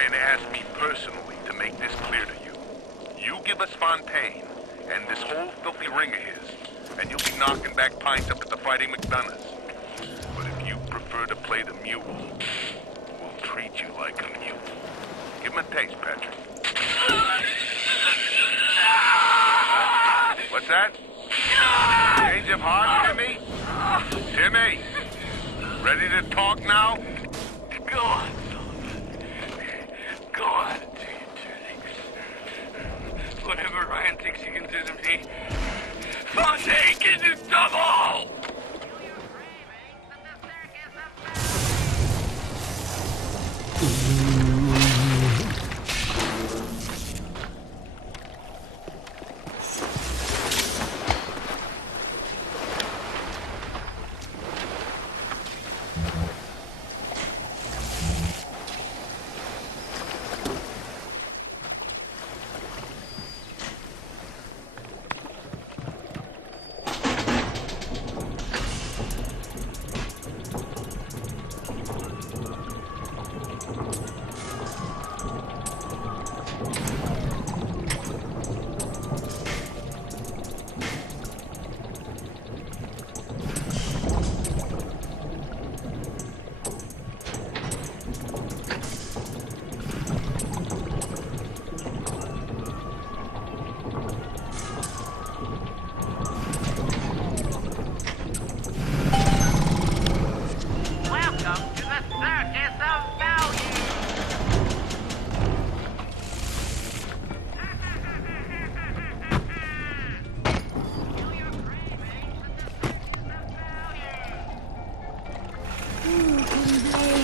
try and ask me personally to make this clear to you. You give us Fontaine and this whole filthy ring of his, and you'll be knocking back pints up at the Fighting McDonough's. But if you prefer to play the mule, we'll treat you like a mule. Give him a taste, Patrick. What's that? Change of heart, Timmy? Timmy! Ready to talk now? Go on, go on, Tonics. Whatever Ryan thinks he can do to me, Fontaine can do double!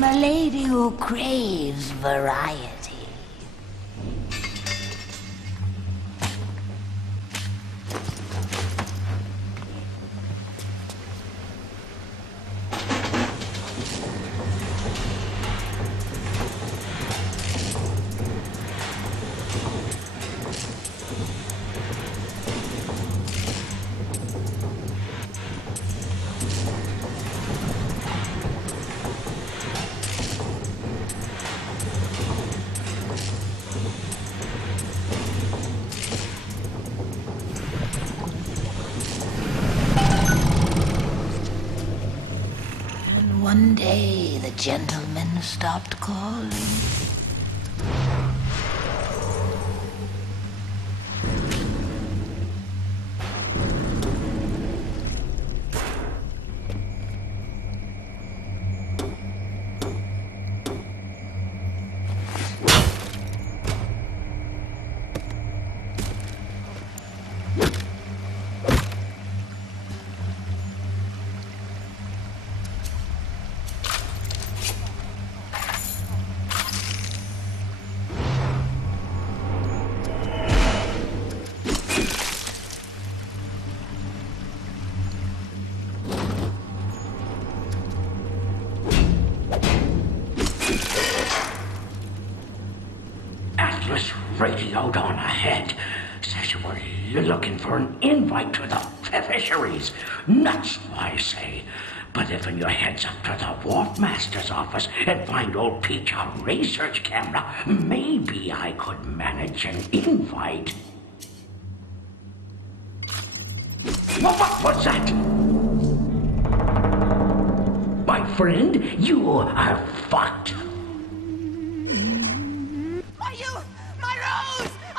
A lady who craves variety. One day, the gentleman stopped calling. Radioed on ahead. Says you were looking for an invite to the fisheries. Nuts, I say. But if your head's up to the Wharf Master's office and find old Peach a research camera, maybe I could manage an invite. What was that? My friend, you are fucked.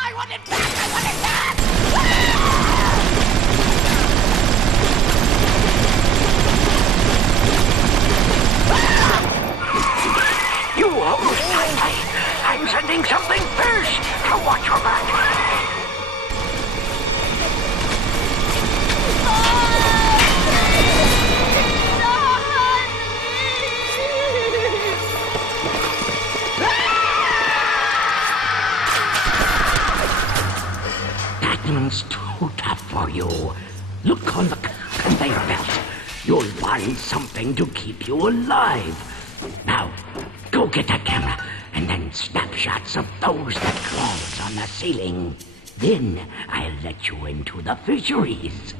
I want it back! I want it back! You almost died. I'm sending something first. Now watch your back. One's too tough for you. Look on the conveyor belt. You'll find something to keep you alive. Now, go get that camera and then snapshots of those that crawls on the ceiling. Then I'll let you into the fisheries.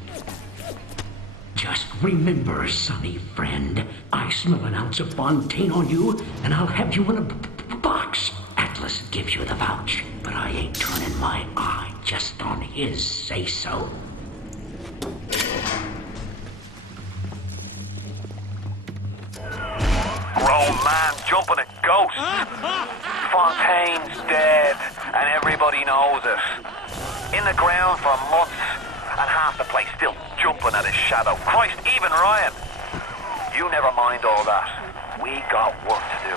Just remember, sonny friend, I smell an ounce of Fontaine on you, and I'll have you in a box at Atlas gives you the vouch, but I ain't turning my eye just on his say-so. Grown man jumping a ghost. Fontaine's dead, and everybody knows it. In the ground for months, and half the place still jumping at his shadow. Christ, even Ryan. You never mind all that. We got work to do.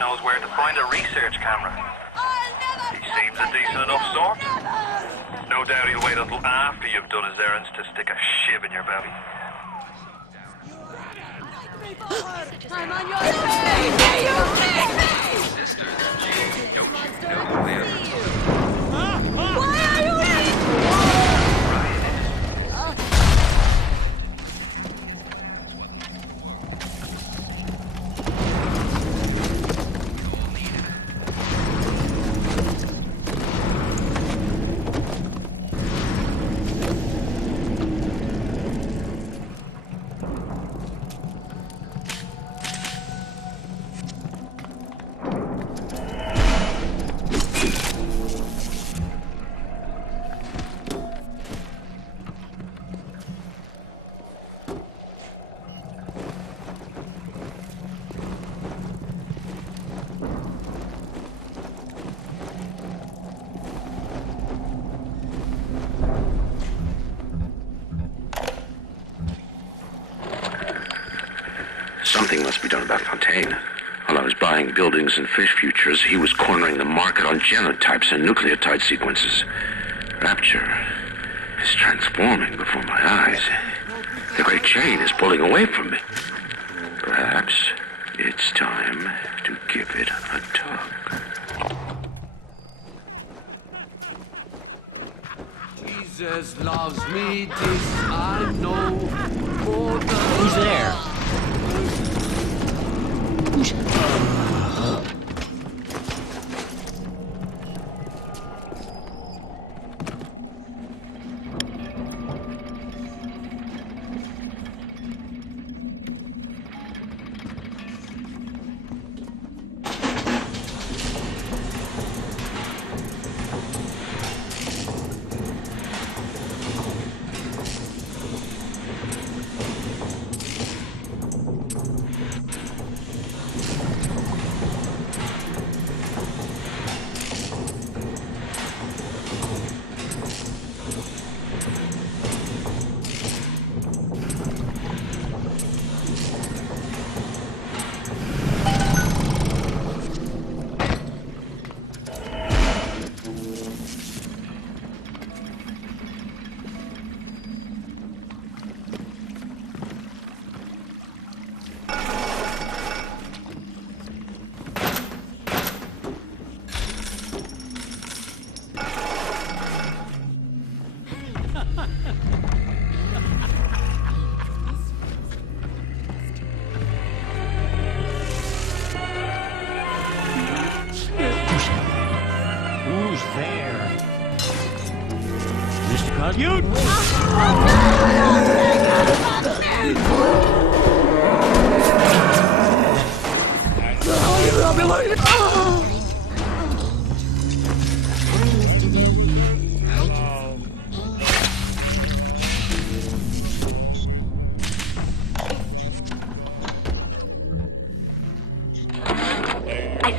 Knows where to find a research camera. He seems a decent enough sort. No doubt he'll wait until after you've done his errands to stick a shiv in your belly. I'm on your side! You make me! Sister, Jean, don't you know where? Why are you in? Something must be done about Fontaine. While I was buying buildings and fish futures, he was cornering the market on genotypes and nucleotide sequences. Rapture is transforming before my eyes. The great chain is pulling away from me. Perhaps it's time to give it a tug. Jesus loves me, this I know. More than who's there?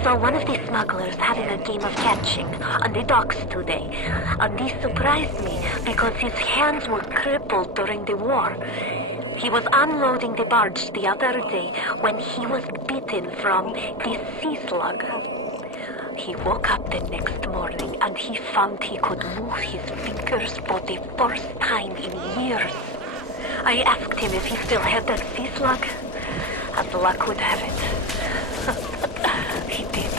One of the smugglers having a game of catching on the docks today, and this surprised me because his hands were crippled during the war. He was unloading the barge the other day when he was bitten from the sea slug. He woke up the next morning and he found he could move his fingers for the first time in years. I asked him if he still had that sea slug. As luck would have it. He did.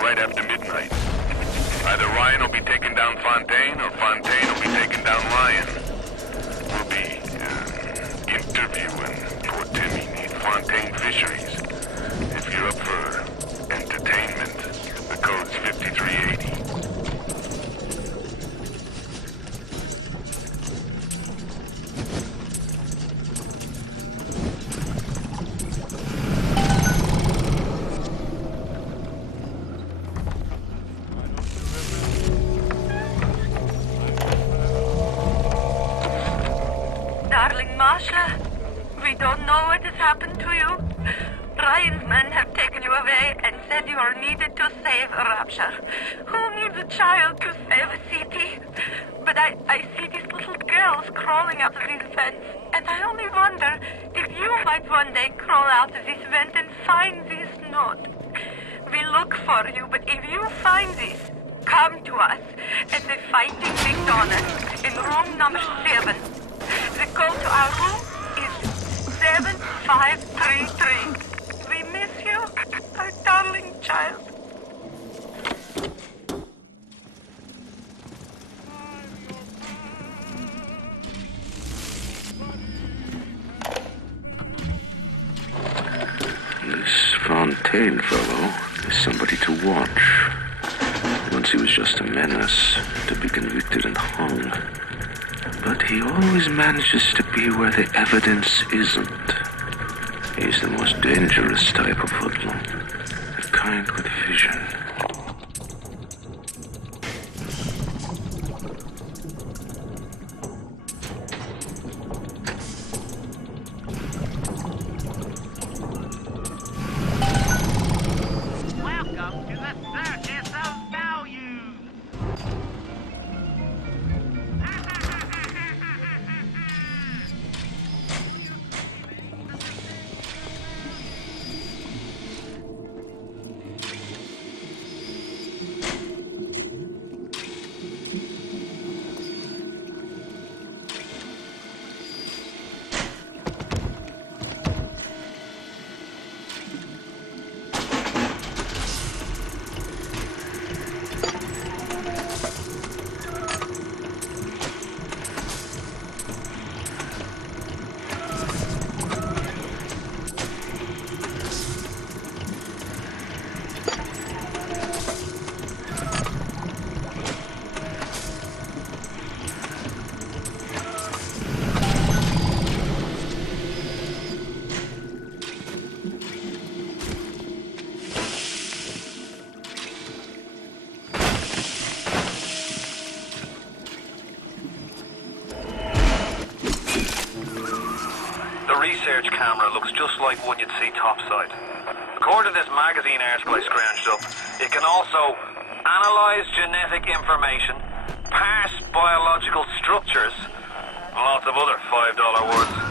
Right after midnight. Either Ryan will be taking down Fontaine or Fontaine will be taking down Ryan. We'll be interviewing poor Timmy near Fontaine Fisheries. If you're up for entertainment, the code's 5380. We don't know what has happened to you. Ryan's men have taken you away and said you are needed to save Rapture. Who needs a child to save a city? But I see these little girls crawling out of this vent, and I only wonder if you might one day crawl out of this vent and find this note. We look for you, but if you find this, come to us at the Fighting McDonald's in room number 7. The code to our room is 7533. We miss you, our darling child. This Fontaine fellow is somebody to watch. Once he was just a menace, to be convicted and hung. But he always manages to be where the evidence isn't. He's the most dangerous type of hoodlum. The kind with vision. Welcome to the Circus of Values! research camera looks just like one you'd see topside. According to this magazine article I scrounged up, it can also analyze genetic information, parse biological structures, and lots of other $5 words.